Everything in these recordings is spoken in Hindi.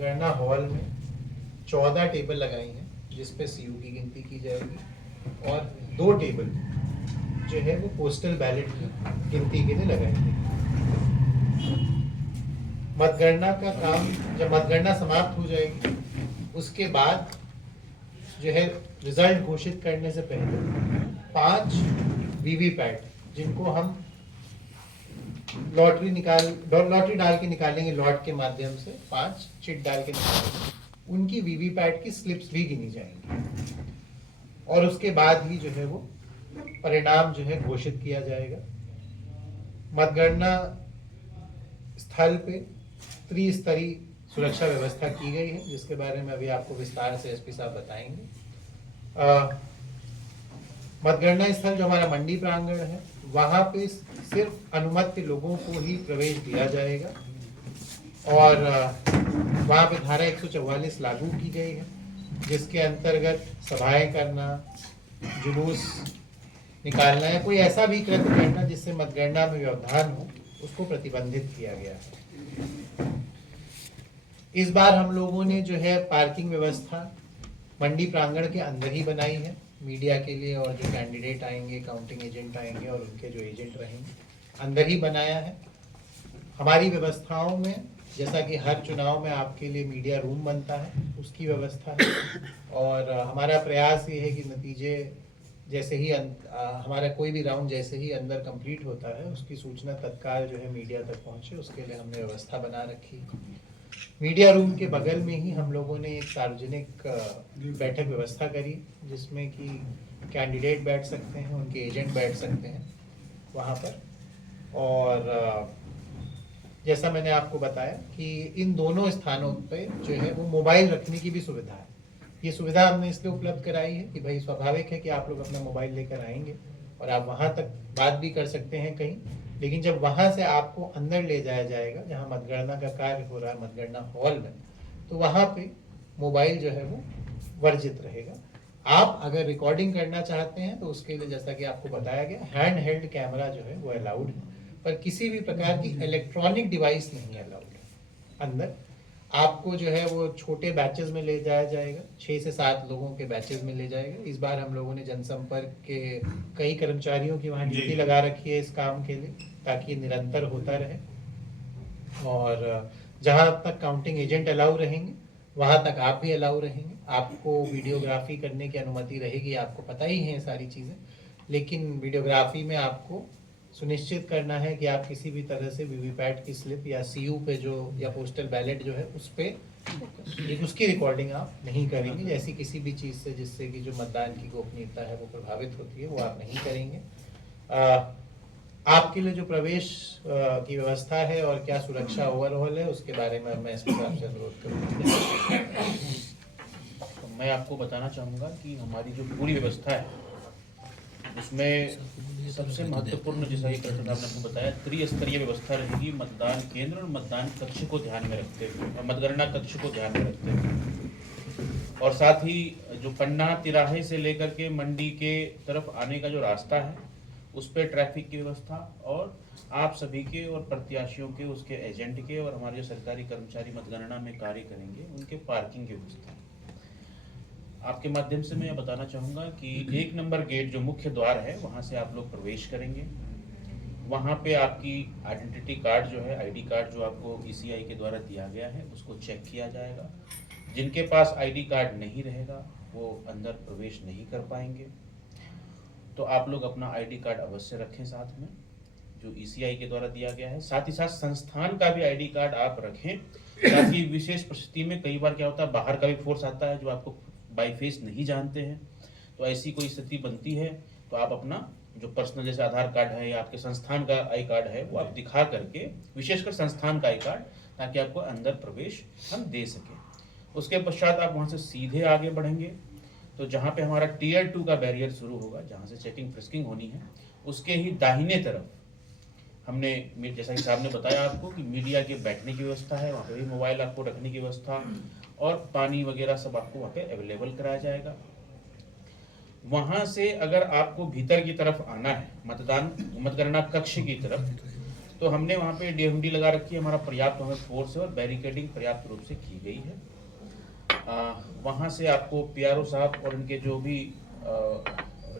गणना हॉल में 14 टेबल लगाई हैं जिस पे सीयू की गिनती की जाएगी और 2 टेबल जो है वो पोस्टल बैलेट की गिनती के लिए लगाई गई। मतगणना का काम जब मतगणना समाप्त हो जाएगी उसके बाद जो है रिजल्ट घोषित करने से पहले 5 वीवीपैट जिनको हम लॉटरी डाल के निकालेंगे, लॉट के माध्यम से 5 चिट डाल के निकालेंगे, उनकी वीवीपैट की स्लिप्स भी गिनी जाएंगी और उसके बाद ही जो है वो परिणाम जो है घोषित किया जाएगा। मतगणना स्थल पे त्रिस्तरीय सुरक्षा व्यवस्था की गई है जिसके बारे में अभी आपको विस्तार से एसपी साहब बताएंगे। मतगणना स्थल जो हमारा मंडी प्रांगण है वहां पे सिर्फ अनुमत लोगों को ही प्रवेश दिया जाएगा और वहां पे धारा 144 लागू की गई है जिसके अंतर्गत सभाएं करना, जुलूस निकालना या कोई ऐसा भी कृत्य करना जिससे मतगणना में व्यवधान हो उसको प्रतिबंधित किया गया है। इस बार हम लोगों ने जो है पार्किंग व्यवस्था मंडी प्रांगण के अंदर ही बनाई है मीडिया के लिए और जो कैंडिडेट आएंगे, काउंटिंग एजेंट आएंगे और उनके जो एजेंट रहेंगे, अंदर ही बनाया है। हमारी व्यवस्थाओं में जैसा कि हर चुनाव में आपके लिए मीडिया रूम बनता है उसकी व्यवस्था है और हमारा प्रयास ये है कि नतीजे जैसे ही हमारा कोई भी राउंड जैसे ही अंदर कंप्लीट होता है उसकी सूचना तत्काल जो है मीडिया तक पहुंचे, उसके लिए हमने व्यवस्था बना रखी। मीडिया रूम के बगल में ही हम लोगों ने एक सार्वजनिक बैठक व्यवस्था करी जिसमें कि कैंडिडेट बैठ सकते हैं, उनके एजेंट बैठ सकते हैं वहाँ पर। और जैसा मैंने आपको बताया कि इन दोनों स्थानों पे जो है वो मोबाइल रखने की भी सुविधा है। ये सुविधा हमने इसलिए उपलब्ध कराई है कि भाई स्वाभाविक है कि आप लोग अपना मोबाइल लेकर आएंगे और आप वहाँ तक बात भी कर सकते हैं कहीं, लेकिन जब वहाँ से आपको अंदर ले जाया जाएगा जहाँ मतगणना का कार्य हो रहा है मतगणना हॉल में, तो वहाँ पे मोबाइल जो है वो वर्जित रहेगा। आप अगर रिकॉर्डिंग करना चाहते हैं तो उसके लिए जैसा कि आपको बताया गया हैंड हेल्ड कैमरा जो है वो अलाउड है, पर किसी भी प्रकार की इलेक्ट्रॉनिक डिवाइस नहीं अलाउड है। अंदर आपको जो है वो छोटे बैचेस में ले जाया जाएगा, 6 से 7 लोगों के बैचेस में ले जाएगा। इस बार हम लोगों ने जनसंपर्क के कई कर्मचारियों की वहाँ ड्यूटी लगा रखी है इस काम के लिए ताकि निरंतर होता रहे और जहाँ तक काउंटिंग एजेंट अलाउ रहेंगे वहाँ तक आप भी अलाउ रहेंगे। आपको वीडियोग्राफी करने की अनुमति रहेगी, आपको पता ही है सारी चीज़ें, लेकिन वीडियोग्राफी में आपको सुनिश्चित करना है कि आप किसी भी तरह से वीवीपैट की स्लिप या सीयू पे जो या पोस्टल बैलेट जो है उस पर उसकी रिकॉर्डिंग आप नहीं करेंगे। ऐसी किसी भी चीज़ से जिससे कि जो मतदान की गोपनीयता है वो प्रभावित होती है वो आप नहीं करेंगे। आपके लिए जो प्रवेश की व्यवस्था है और क्या सुरक्षा ओवरऑल है उसके बारे में मैं एसपी साहब से अनुरोध करूँगा। मैं आपको बताना चाहूँगा कि हमारी जो पूरी व्यवस्था है उसमें सबसे महत्वपूर्ण, जैसा कि कलेक्टर साहब ने आपको बताया, त्रिस्तरीय व्यवस्था रहेगी मतदान केंद्र और मतदान कक्ष को ध्यान में रखते हुए और मतगणना कक्ष को ध्यान में रखते हुए, और साथ ही जो पन्ना तिराहे से लेकर के मंडी के तरफ आने का जो रास्ता है उस पर ट्रैफिक की व्यवस्था और आप सभी के और प्रत्याशियों के, उसके एजेंट के और हमारे जो सरकारी कर्मचारी मतगणना में कार्य करेंगे उनके पार्किंग की व्यवस्था। आपके माध्यम से मैं बताना चाहूँगा कि 1 नंबर गेट जो मुख्य द्वार है वहाँ से आप लोग प्रवेश करेंगे। वहाँ पे आपकी आइडेंटिटी कार्ड जो है, आईडी कार्ड जो आपको ईसीआई के द्वारा दिया गया है उसको चेक किया जाएगा। जिनके पास आईडी कार्ड नहीं रहेगा वो अंदर प्रवेश नहीं कर पाएंगे, तो आप लोग अपना आईडी कार्ड अवश्य रखें साथ में जो ईसीआई के द्वारा दिया गया है। साथ ही साथ संस्थान का भी आईडी कार्ड आप रखें ताकि विशेष परिस्थिति में कई बार क्या होता है बाहर का भी फोर्स आता है जो आपको बाई फेस नहीं जानते हैं, तो ऐसी कोई स्थिति बनती है तो आप अपना जो पर्सनल जैसे आधार कार्ड है या आपके संस्थान का आई कार्ड है वो आप दिखा करके, विशेषकर संस्थान का आई कार्ड, ताकि आपको अंदर प्रवेश हम दे सकें। उसके पश्चात आप वहाँ से सीधे आगे बढ़ेंगे तो जहाँ पे हमारा टीयर 2 का बैरियर शुरू होगा, जहाँ से चेकिंग फ्रिस्किंग होनी है, उसके ही दाहिने तरफ हमने जैसा कि साहब ने बताया आपको कि मीडिया के बैठने की व्यवस्था है, वहाँ पे भी मोबाइल आपको रखने की व्यवस्था और पानी वगैरह सब आपको वहाँ पे अवेलेबल कराया जाएगा। वहाँ से अगर आपको भीतर की तरफ आना है मतगणना कक्ष की तरफ, तो हमने वहाँ पे डीएमडी लगा रखी है, हमारा पर्याप्त हमें फोर्स है और बैरिकेडिंग पर्याप्त रूप से की गई है। वहाँ से आपको पीआरओ साहब और उनके जो भी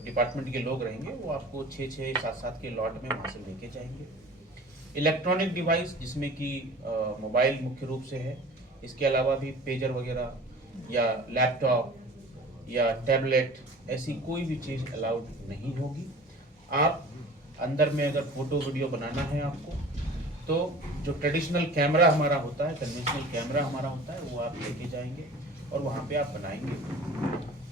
डिपार्टमेंट के लोग रहेंगे वो आपको 6-6, 7-7 के लॉट में वहाँ से लेके जाएंगे। इलेक्ट्रॉनिक डिवाइस जिसमें कि मोबाइल मुख्य रूप से है, इसके अलावा भी पेजर वगैरह या लैपटॉप या टैबलेट ऐसी कोई भी चीज़ अलाउड नहीं होगी। आप अंदर में अगर फोटो वीडियो बनाना है आपको, तो जो ट्रेडिशनल कैमरा हमारा होता है, कन्वेंशनल कैमरा हमारा होता है, वो आप लेके जाएंगे और वहाँ पे आप बनाएंगे।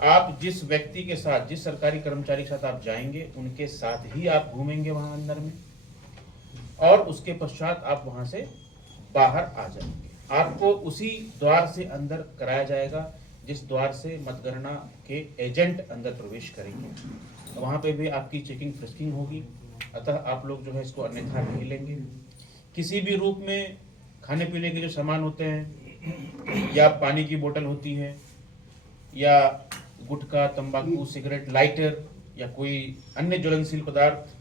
आप जिस व्यक्ति के साथ, जिस सरकारी कर्मचारी के साथ आप जाएंगे, उनके साथ ही आप घूमेंगे वहाँ अंदर में, और उसके पश्चात आप वहाँ से बाहर आ जाएंगे। आपको उसी द्वार से अंदर कराया जाएगा जिस द्वार से मतगणना के एजेंट अंदर प्रवेश करेंगे। तो वहाँ पे भी आपकी चेकिंग फ्रिस्किंग होगी, अतः आप लोग जो है इसको अन्यथा नहीं लेंगे। किसी भी रूप में खाने पीने के जो सामान होते हैं, या पानी की बोतल होती है, या गुटखा, तंबाकू, सिगरेट, लाइटर, या कोई अन्य ज्वलनशील पदार्थ,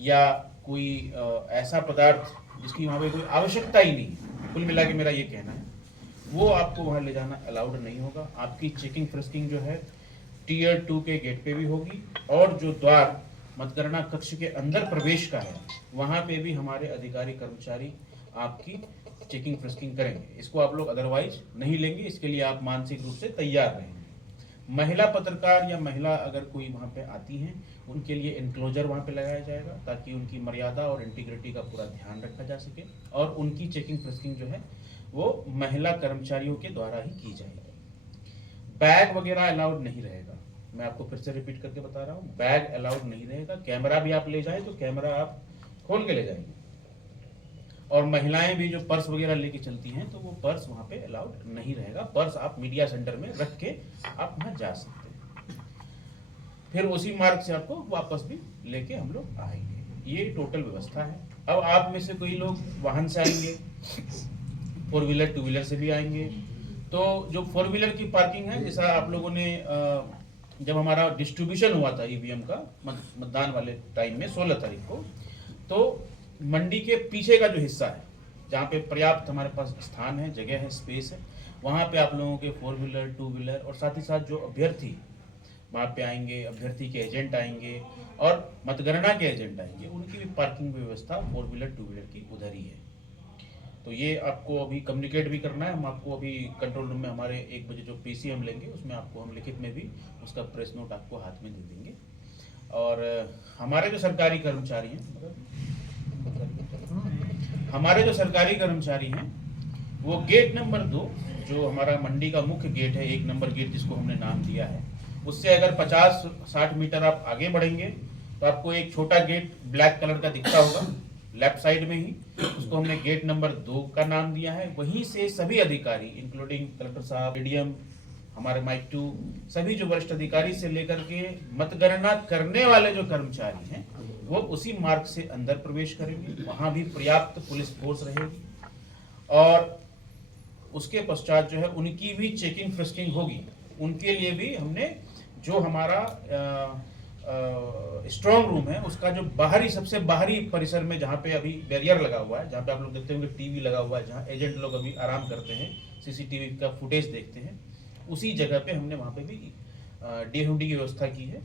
या कोई ऐसा पदार्थ जिसकी वहाँ पे कोई आवश्यकता ही नहीं, कुल मिला के मेरा ये कहना है, वो आपको वहाँ ले जाना अलाउड नहीं होगा। आपकी चेकिंग फ्रिस्किंग जो है टीयर 2 के गेट पे भी होगी, और जो द्वार मतगणना कक्ष के अंदर प्रवेश का है, वहाँ पे भी हमारे अधिकारी कर्मचारी आपकी चेकिंग फ्रिस्किंग करेंगे। इसको आप लोग अदरवाइज नहीं लेंगे, इसके लिए आप मानसिक रूप से तैयार रहेंगे। महिला पत्रकार या महिला अगर कोई वहाँ पे आती हैं, उनके लिए इनक्लोजर वहाँ पे लगाया जाएगा, ताकि उनकी मर्यादा और इंटीग्रिटी का पूरा ध्यान रखा जा सके, और उनकी चेकिंग फ्रिस्किंग जो है वो महिला कर्मचारियों के द्वारा ही की जाएगी। बैग वगैरह अलाउड नहीं रहेगा, मैं आपको फिर से रिपीट करके बता रहा हूँ, बैग अलाउड नहीं रहेगा। कैमरा भी आप ले जाएं तो कैमरा आप खोल के ले जाएंगे, और महिलाएं भी जो पर्स वगैरह लेके चलती हैं, तो वो पर्स वहाँ पे अलाउड नहीं रहेगा। पर्स आप मीडिया सेंटर में रख के आप वहाँ जा सकते हैं, फिर उसी मार्ग से आपको वापस भी लेके हम लोग आएंगे। ये टोटल व्यवस्था है। अब आप में से कोई लोग वाहन से आएंगे, 4 व्हीलर 2 व्हीलर से भी आएंगे, तो जो 4 व्हीलर की पार्किंग है, जैसा आप लोगों ने जब हमारा डिस्ट्रीब्यूशन हुआ था ईवीएम का मतदान वाले टाइम में 16 तारीख को, तो मंडी के पीछे का जो हिस्सा है, जहाँ पे पर्याप्त हमारे पास स्थान है, जगह है, स्पेस है, वहाँ पे आप लोगों के 4 व्हीलर 2 व्हीलर और साथ ही साथ जो अभ्यर्थी वहाँ पे आएंगे, अभ्यर्थी के एजेंट आएंगे और मतगणना के एजेंट आएंगे, उनकी भी पार्किंग व्यवस्था 4 व्हीलर 2 व्हीलर की उधर ही है। तो ये आपको अभी कम्युनिकेट भी करना है। हम आपको अभी कंट्रोल रूम में हमारे 1 बजे जो पीसी हम लेंगे, उसमें आपको हम लिखित में भी उसका प्रेस नोट आपको हाथ में दे देंगे। और हमारे जो सरकारी कर्मचारी हैं, वो गेट नंबर 2, जो हमारा मंडी का मुख्य गेट है, 1 नंबर गेट जिसको हमने नाम दिया है, उससे अगर 50-60 मीटर आप आगे बढ़ेंगे तो आपको एक छोटा गेट ब्लैक कलर का दिखता होगा लेफ्ट साइड में ही, उसको हमने गेट नंबर 2 का नाम दिया है। वहीं से सभी अधिकारी इंक्लूडिंग कलेक्टर साहब, एडीएम, हमारे माइक 2, सभी जो वरिष्ठ अधिकारी से लेकर के मतगणना करने वाले जो कर्मचारी हैं, वो उसी मार्ग से अंदर प्रवेश करेंगे। वहां भी पर्याप्त पुलिस फोर्स रहेगी, और उसके पश्चात जो है उनकी भी चेकिंग फ्रिस्किंग होगी। उनके लिए भी हमने जो हमारा स्ट्रॉन्ग रूम है, उसका जो बाहरी, सबसे बाहरी परिसर में, जहाँ पे अभी बैरियर लगा हुआ है, जहाँ पे आप लोग देखते होंगे टीवी लगा हुआ है, जहाँ एजेंट लोग अभी आराम करते हैं, सीसीटीवी का फुटेज देखते हैं, उसी जगह पे हमने वहाँ पे भी डीएमडी की व्यवस्था की है।